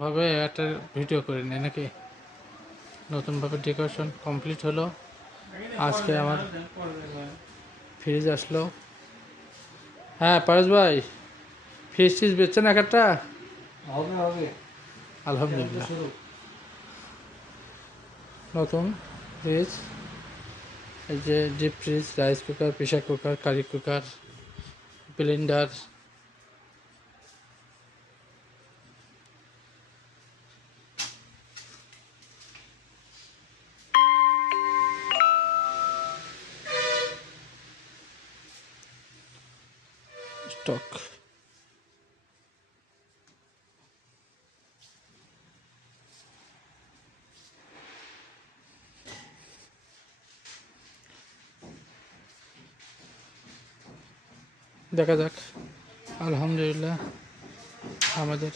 ভাবে একটা ভিডিও করে নিই নাকি। নতুনভাবে ডেকোরেশন কমপ্লিট হলো। আজকে আমার ফ্রিজ আসলো। হ্যাঁ পারস ভাই, ফ্রিজ টিজ বেচছেন এক একটা? হবে হবে। আলহামদুলিল্লাহ। নতুন ফ্রিজ, এই যে deep fridge, rice cooker, pressure cooker, curry cooker, blender, stock. দেখা যাক। আলহামদুলিল্লাহ আমাদের